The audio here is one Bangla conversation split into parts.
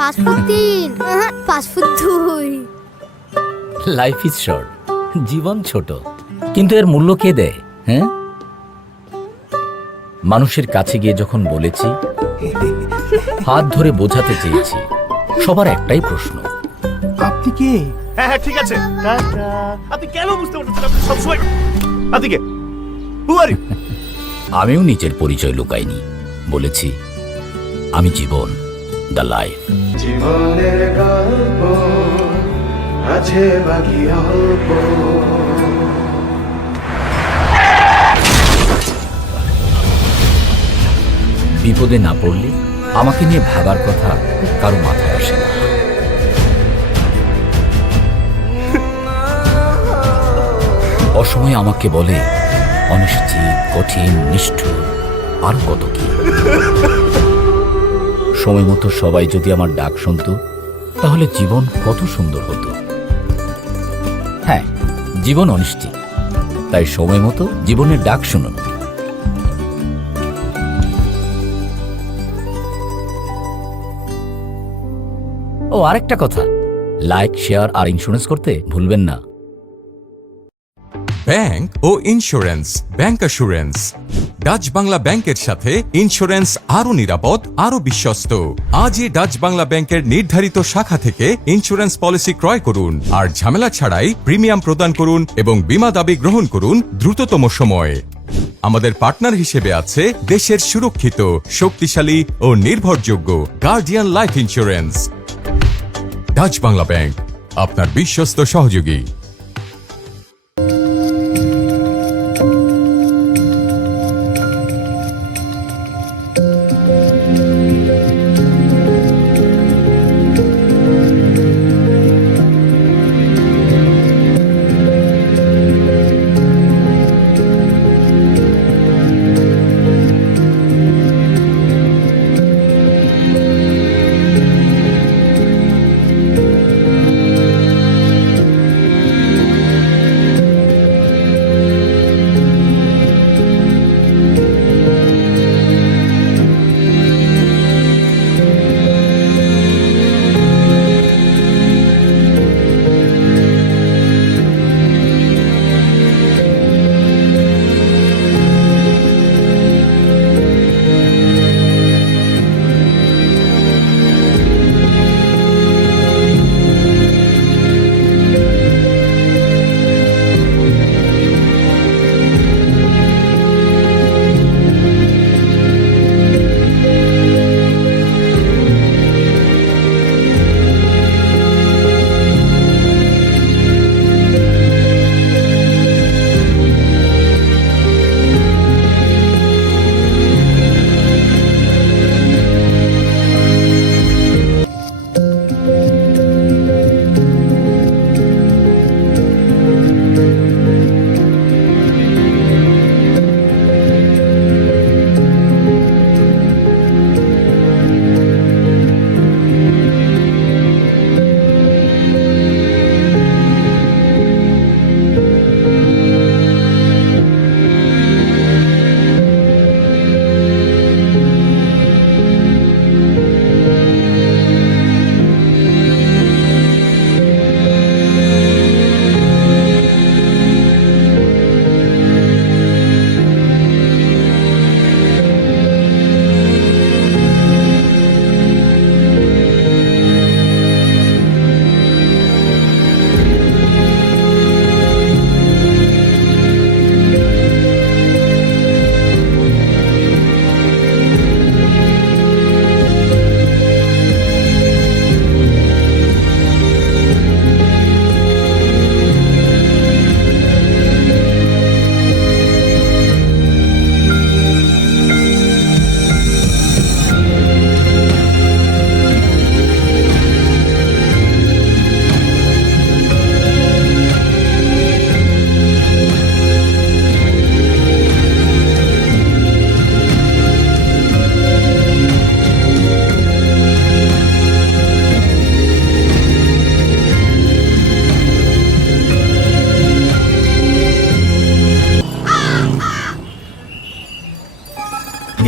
5 foot 3, 5 foot 2। Life is short, জীবন ছোট, কিন্তু এর মূল্য কে দেয়? হ্যাঁ, মানুষের কাছে গিয়ে যখন বলেছি, হাত ধরে বোঝাতে চেয়েছি, সবার একটাই প্রশ্ন, আপনি কে? হ্যাঁ হ্যাঁ ঠিক আছে, টাটা। আপনি কেন বুঝতে পারছেন? আপনি সবসময় আপনি কে? Who are you? আমিও নিজের পরিচয় লুকাইনি, বলেছি আমি জীবন, দ্য লাইফ। জীবনের গল্প আছে বাকি অল্প। বিপদে না পড়লে আমাকে নিয়ে ভাবার কথা কারো মাথায় আসে না। অসময়ে আমাকে বলে অনিশ্চিত, কঠিন, নিষ্ঠুর, আর কত কি। সময় মতো সবাই যদি আমার ডাক শুনতো, তাহলে জীবন কত সুন্দর হতো। হ্যাঁ, জীবন অনিশ্চিত, তাই সময় মতো জীবনের ডাক শুনুন। ও আরেকটা কথা, লাইক, শেয়ার আর ইন্স্যুরেন্স করতে ভুলবেন না। ব্যাংক ও insurance, bank assurance. Dutch Bangla ব্যাংকের সাথে ইন্স্যুরেন্স আরো নিরাপদ, আরো বিশ্বস্ত। আজই ডাচ বাংলা ব্যাংকের নির্ধারিত শাখা থেকে ইন্স্যুরেন্স পলিসি ক্রয় করুন আর ঝামেলা ছাড়াই প্রিমিয়াম প্রদান করুন এবং বীমা দাবি গ্রহণ করুন দ্রুততম সময়ে। আমাদের পার্টনার হিসেবে আছে দেশের সুরক্ষিত, শক্তিশালী ও নির্ভরযোগ্য guardian Life insurance. Dutch Bangla bank, আপনার বিশ্বস্ত সহযোগী।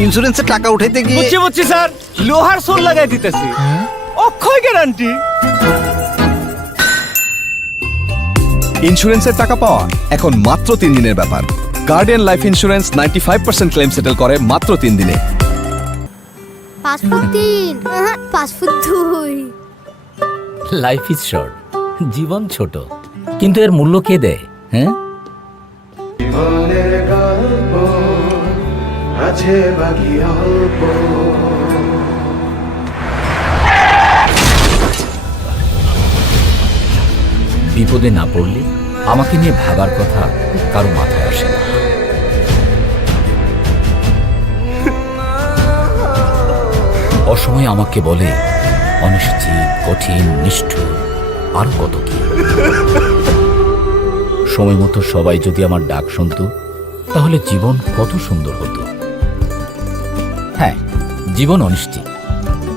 ইন্স্যুরেন্সের টাকা উঠাইতে গিয়ে বুঝছি স্যার, লোহার সোল লাগাই দিতেছি। ও অক্ষয় গ্যারান্টি। ইন্স্যুরেন্সের টাকা পাওয়া এখন মাত্র 3 দিনের ব্যাপার। Guardian Life Insurance 95% claim settle করে মাত্র 3 দিনে। 5 foot 3, 5 foot 2। Life is short, জীবন ছোট, কিন্তু এর মূল্য কে দেয়? হ্যাঁ, জীবনের গল্প আছে বাকি অল্প। বিপদে না পড়লে আমাকে নিয়ে ভাবার কথা কারো মাথায় আসে না। অসময়ে আমাকে বলে অনিশ্চিত, কঠিন, নিষ্ঠুর, আর কত কি। সময় মতো সবাই যদি আমার ডাক শুনতো, তাহলে জীবন কত সুন্দর হতো। হ্যাঁ, জীবন অনিশ্চিত,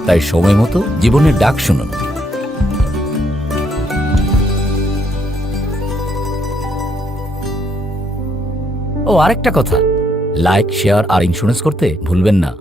তাই সময় মতো জীবনের ডাক শুনুন। ও আরেকটা কথা, লাইক, শেয়ার আর ইন্স্যুরেন্স করতে ভুলবেন না।